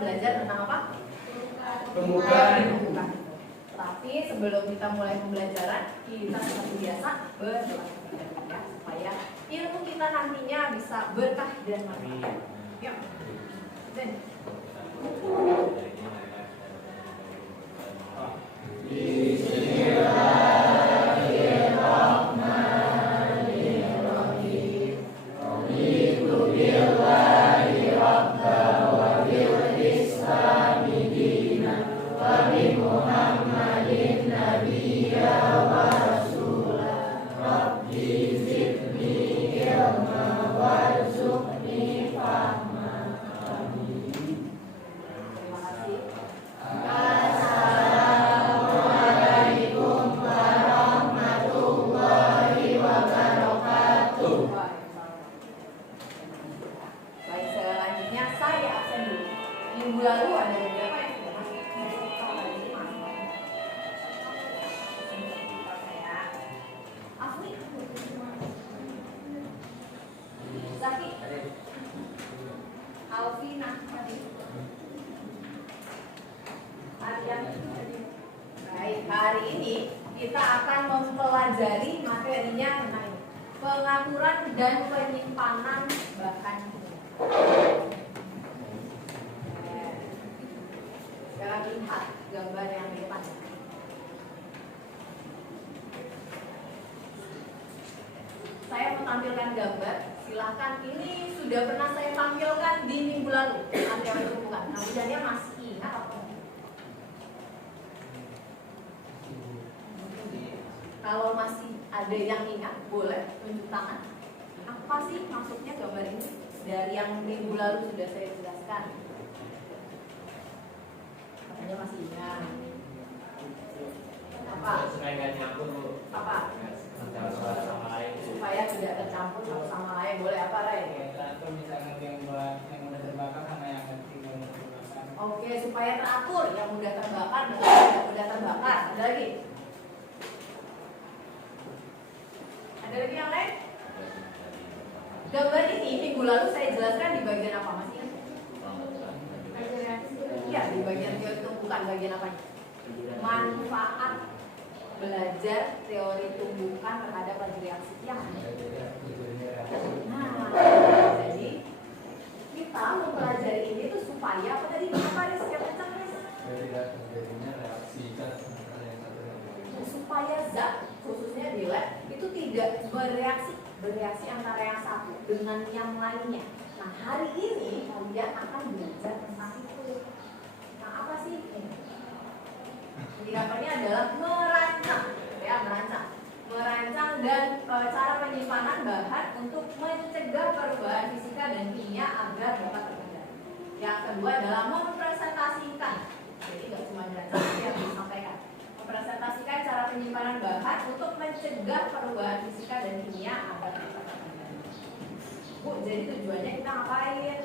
belajar tentang apa? Pembukaan. Tapi sebelum kita mulai pembelajaran, kita seperti biasa berdoa ya, supaya ilmu kita nantinya bisa berkah dan manfaat. Yuk. Dan hari ini kita akan mempelajari materinya tentang pengaturan dan penyimpanan bahan kimia. Sekarang lihat gambar yang di depan. Saya menampilkan gambar. Silahkan, ini sudah pernah saya tampilkan di minggu lalu. Nanti yang bukan. Nah, hujannya masih ingat apa? Kalau masih ada yang ingat, boleh tunjuk tangan. Apa sih maksudnya gambar ini? Dari yang minggu lalu sudah saya jelaskan. Katanya masih ingat. Apa? Supaya nggak nyampur, Bu. Apa? Antara sama lain. Supaya tidak tercampur satu sama lain. Boleh apa, Ray? Teratur misalnya yang mudah terbakar sama yang tidak mudah terbakar. Oke, supaya teratur yang mudah terbakar dan yang tidak mudah terbakar. Ada lagi? Ada lagi yang lain? Gambar ini minggu lalu saya jelaskan di bagian apa, Mas? Iya, di bagian teori tumbuhan. Bagian apa? Manfaat belajar teori tumbuhan terhadap laju reaksi. Yang nah, jadi kita mempelajari ini tuh supaya apa tadi? Apa Riz? Yang kencang, Riz? Supaya zat khususnya di lab itu tidak bereaksi antara yang satu dengan yang lainnya. Nah, hari ini kalian akan belajar tentang itu. Nah, apa sih ini? Indikatornya adalah merancang, ya, merancang dan cara penyimpanan bahan untuk mencegah perubahan fisika dan kimia agar dapat terkendali. Yang kedua adalah mempresentasikan. Jadi nggak cuma dirancang yang disampaikan. Mempresentasikan cara penyimpanan bahan untuk mencegah perubahan fisika dan kimia agar dapat terkendali. Bu, jadi tujuannya kita ngapain?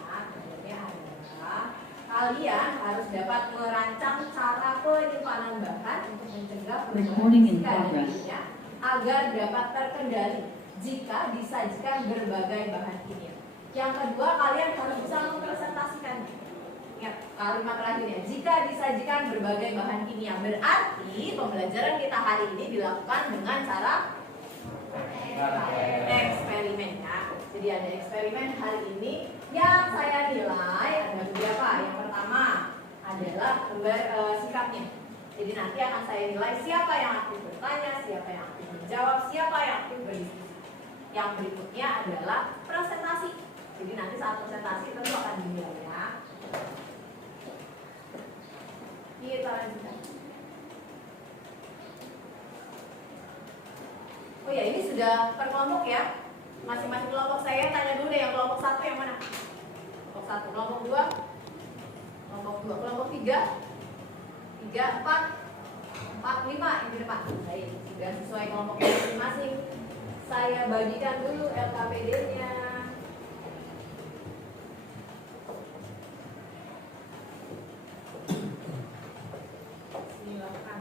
Nah, tujuannya adalah kalian harus dapat merancang cara penyimpanan bahan untuk mencegah perubahan fisika dan kimia agar dapat terkendali jika disajikan berbagai bahan kimia. Yang kedua, kalian harus bisa mempresentasikannya. Ingat kalimat terakhirnya, jika disajikan berbagai bahan kimia. Berarti pembelajaran kita hari ini dilakukan dengan cara eksperimen ya. Jadi ada eksperimen hari ini yang saya nilai ada beberapa. Yang pertama adalah sikapnya. Jadi nanti akan saya nilai siapa yang aktif bertanya, siapa yang aktif menjawab, siapa yang aktif berdiskusi. Yang berikutnya adalah presentasi. Jadi nanti saat presentasi tentu akan dinilai ya. Kita lanjutkan. Oh ya, ini sudah per kelompok ya. Masing-masing kelompok saya tanya dulu deh, yang kelompok 1 yang mana? Kelompok 1, kelompok 2, kelompok 3, 4, 5 yang di depan. Baik, sudah sesuai kelompoknya masing-masing. Saya bagikan dulu LKPD-nya. Silakan.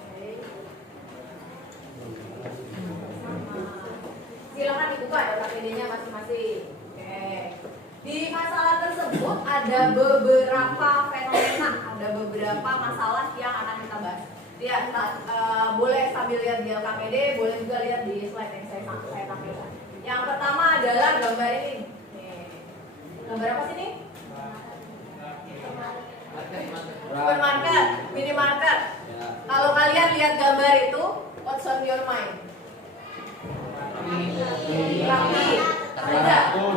Oke. KPD-nya masing-masing. Oke. Di masalah tersebut ada beberapa fenomena, ada beberapa masalah yang akan kita bahas. Lihat, boleh sambil lihat di LKPD, boleh juga lihat di slide yang saya tampilkan. Yang pertama adalah gambar ini. Nih. Gambar apa sih ini? Supermarket, minimarket. Kalau kalian lihat gambar itu, what's on your mind?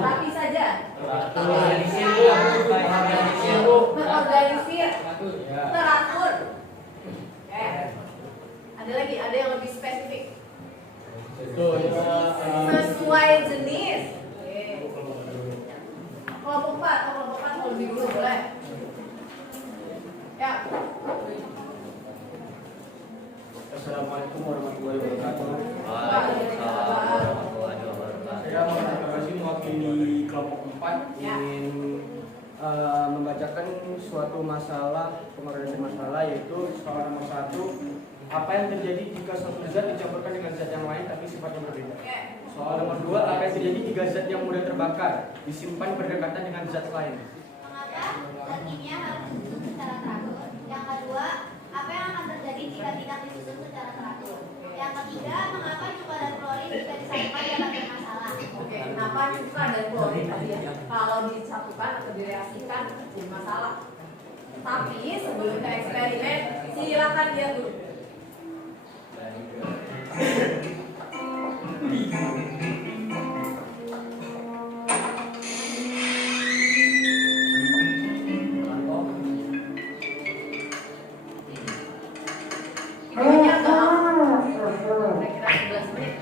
Rapi saja. Terorganisir, teratur. Ada lagi, ada yang lebih spesifik. Sesuai jenis. Kelompok 4 mau lebih dulu boleh. Ya. Assalamualaikum warahmatullahi wabarakatuh. Waalaikumsalam warahmatullahi wabarakatuh. Saya Muhammad Abasi mewakili kelompok 4 ingin membacakan suatu masalah, pengorganisasi masalah, yaitu soal nomor 1. Apa yang terjadi jika suatu zat dicampurkan dengan zat yang lain tapi sifatnya berbeda? Soal nomor 2, apa yang terjadi jika zat yang mudah terbakar disimpan berdekatan dengan zat lain? Mengapa zat kimia harus disusun secara teratur? Yang kedua, apa yang akan terjadi jika tidak disusun secara teratur? Yang ketiga, mengapa cuka dan klorin jika disatukan dapat bermasalah? Oke, kenapa cuka dan klorin tadi ya? Kalau disatukan atau direaksikan jadi masalah. Tapi sebelum ke eksperimen, silakan lihat dulu. Videonya agak lama, kira-kira 11 menit.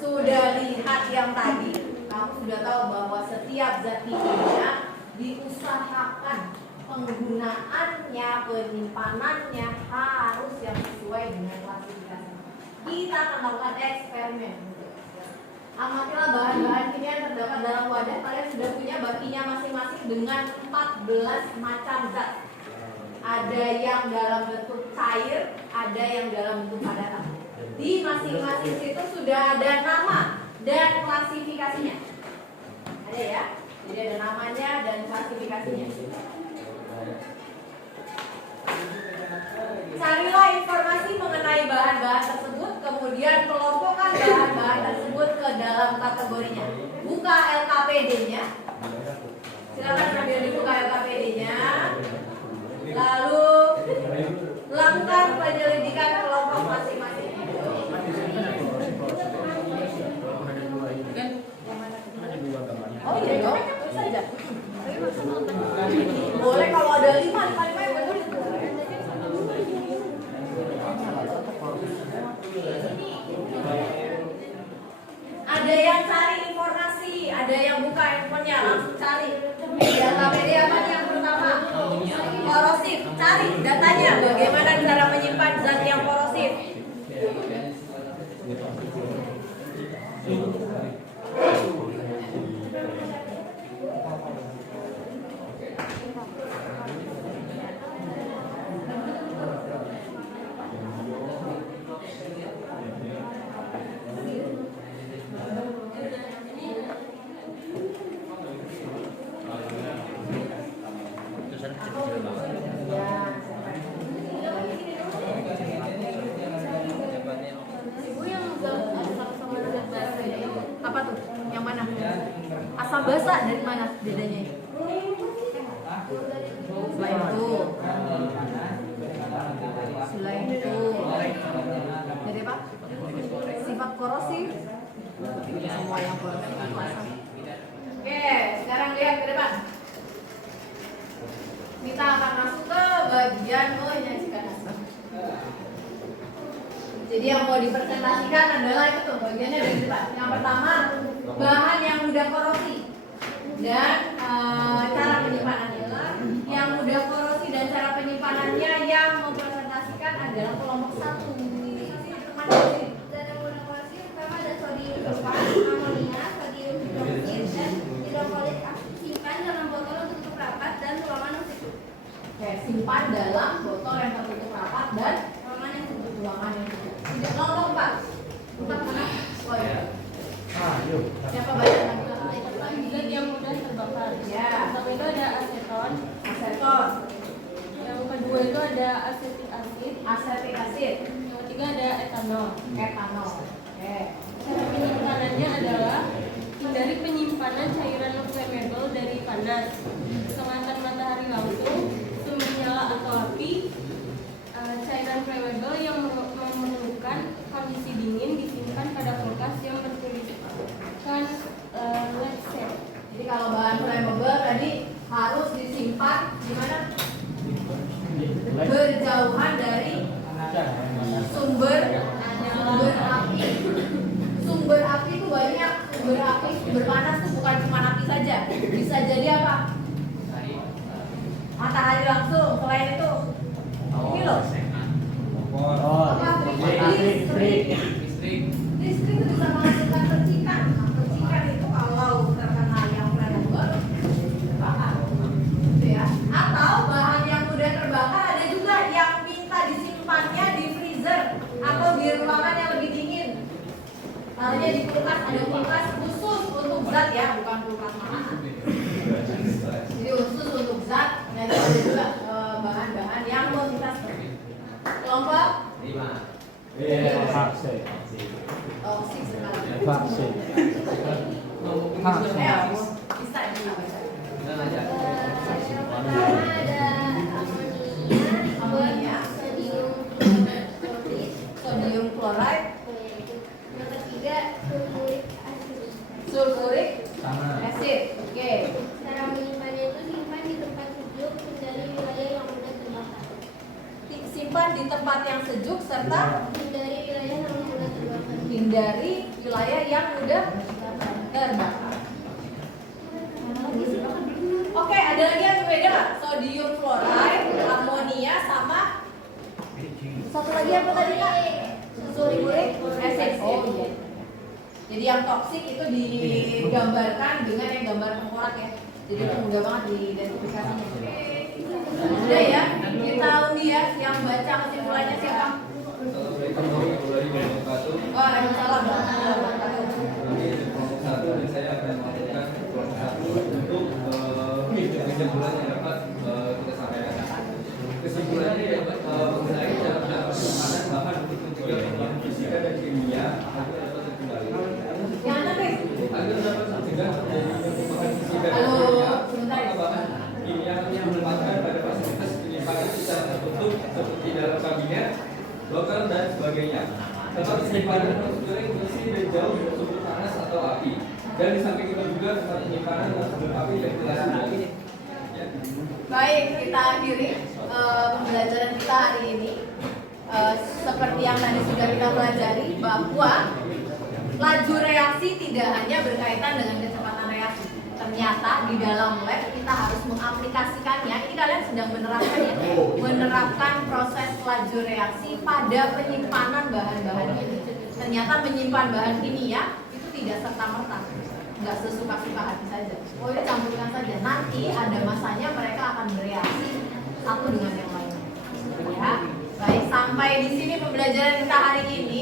Sudah lihat yang tadi, kamu sudah tahu bahwa setiap zat kimia diusahakan penggunaannya, penyimpanannya harus yang sesuai dengan klasifikasi. Kita akan melakukan eksperimen. Amatilah bahan-bahan kimia yang terdapat dalam wadah. Kalian sudah punya bakinya masing-masing dengan 14 macam zat. Ada yang dalam bentuk cair, ada yang dalam bentuk padat. Di masing-masing situ sudah ada nama dan klasifikasinya. Ada ya? Jadi ada namanya dan klasifikasinya. Carilah informasi mengenai bahan-bahan tersebut, kemudian kelompokkan bahan-bahan tersebut ke dalam kategorinya. Buka LKPD-nya. Silakan sambil dibuka LKPD-nya. Lalu lakukan penyelidikan kelompok masing-masing. Oh iya, terus saja. Boleh kalau ada 5 yang boleh. Ada yang cari informasi, ada yang buka handphonenya, langsung cari. Yang KPD apa nih yang pertama? Korosif, cari datanya. Bagaimana cara menyimpan zat yang korosif? Apa tuh? Yang mana? Asam basa dari mana bedanya? Selain itu, jadi apa? Sifat korosif. Semua yang korosif itu asam. Oke, sekarang lihat ke depan. Kita akan masuk ke bagian menyajikan asam. Jadi yang mau dipresentasikan adalah itu tuh bagiannya dari depan. Yang pertama, bahan yang mudah korosi dan cara penyimpanannya. Yang mudah korosi dan cara penyimpanannya yang mempresentasikan adalah kelompok Nomor 4. 4 mana? Oh ya. Yuk. Siapa baca? Zat yang mudah terbakar. Ya. Pertama itu ada aseton. Aseton, Yang kedua itu ada asetik asid. asetik asid, Yang ketiga ada etanol. etanol. Oke. Cara penyimpanannya adalah hindari penyimpanan cairan flammable dari panas, kehangatan matahari langsung, sumber nyala atau api. Cairan flammable yang memerlukan kondisi dingin disimpan pada kulkas yang bertuliskan let's say. Jadi kalau bahan flammable tadi harus disimpan di mana? Berjauhan dari sumber api. Sumber api itu banyak. Sumber panas itu bukan cuma api saja. Bisa jadi apa? Matahari langsung. Selain itu, ini loh. Listrik. Listrik itu bisa menghasilkan percikan. Nah, percikan itu kalau terkena yang flammable terbakar. Gitu ya. Atau bahan yang mudah terbakar ada juga yang minta disimpannya di freezer atau di ruangan yang lebih dingin. Misalnya di kulkas, ada kulkas khusus untuk zat ya, bukan kulkas makanan. Jadi khusus untuk zat, dan itu ada juga bahan-bahan yang meminta seperti itu. Kelompok Vaksin. toksik sekali. Vaksin. Bisa baca. Yang pertama ada amonia, sodium klorid, Sodium chloride, yang ketiga sulfurik asid. sulfuric acid. Oke. Cara menyimpannya itu simpan di tempat sejuk, hindari wilayah yang mudah terbakar. Simpan di tempat yang sejuk serta Hindari wilayah yang mudah terbakar. hindari wilayah yang mudah terbakar. Oke, ada lagi yang berbeda nggak? Sodium fluoride, amonia, sama satu lagi apa tadi kak? Sulfuric acid. Oh iya. Jadi yang toksik itu digambarkan dengan yang gambar tengkorak ya. Jadi itu mudah banget diidentifikasinya. Udah ya, kita undi ya. Yang baca kesimpulannya siapa? Waalaikumsalam. Saya akan melakukan kelompok 1 untuk kesimpulan yang dapat kita sampaikan. Kesimpulannya dapat mengenai cara penyimpanan bahan untuk mencegah perubahan fisika dan kimia agar dapat terkendali. Yang mana Chris? Agar dapat mencegah terjadinya perubahan fisika dan Halo, kimia, sebentar ya. bahan kimia yang menempatkan pada fasilitas penyimpanan secara tertutup seperti dalam kabinet, loker dan sebagainya. Tempat penyimpanan prosedurnya bersih dan jauh dari sumber panas atau api. Dan di samping itu juga tempat penyimpanan sumber api ventilasi. Ya. Baik, kita akhiri pembelajaran kita hari ini. Seperti yang tadi sudah kita pelajari bahwa laju reaksi tidak hanya berkaitan dengan kecepatan reaksi. Ternyata di dalam lab kita harus mengaplikasikannya. Ini kalian sedang menerapkannya, menerapkan proses laju reaksi pada penyimpanan bahan-bahan ini. Ternyata menyimpan bahan kimia itu tidak serta-merta, nggak sesuka-suka hati saja. Oh ini campurkan saja. Nanti ada masanya mereka akan bereaksi satu dengan yang lain. Ya, baik sampai di sini pembelajaran kita hari ini.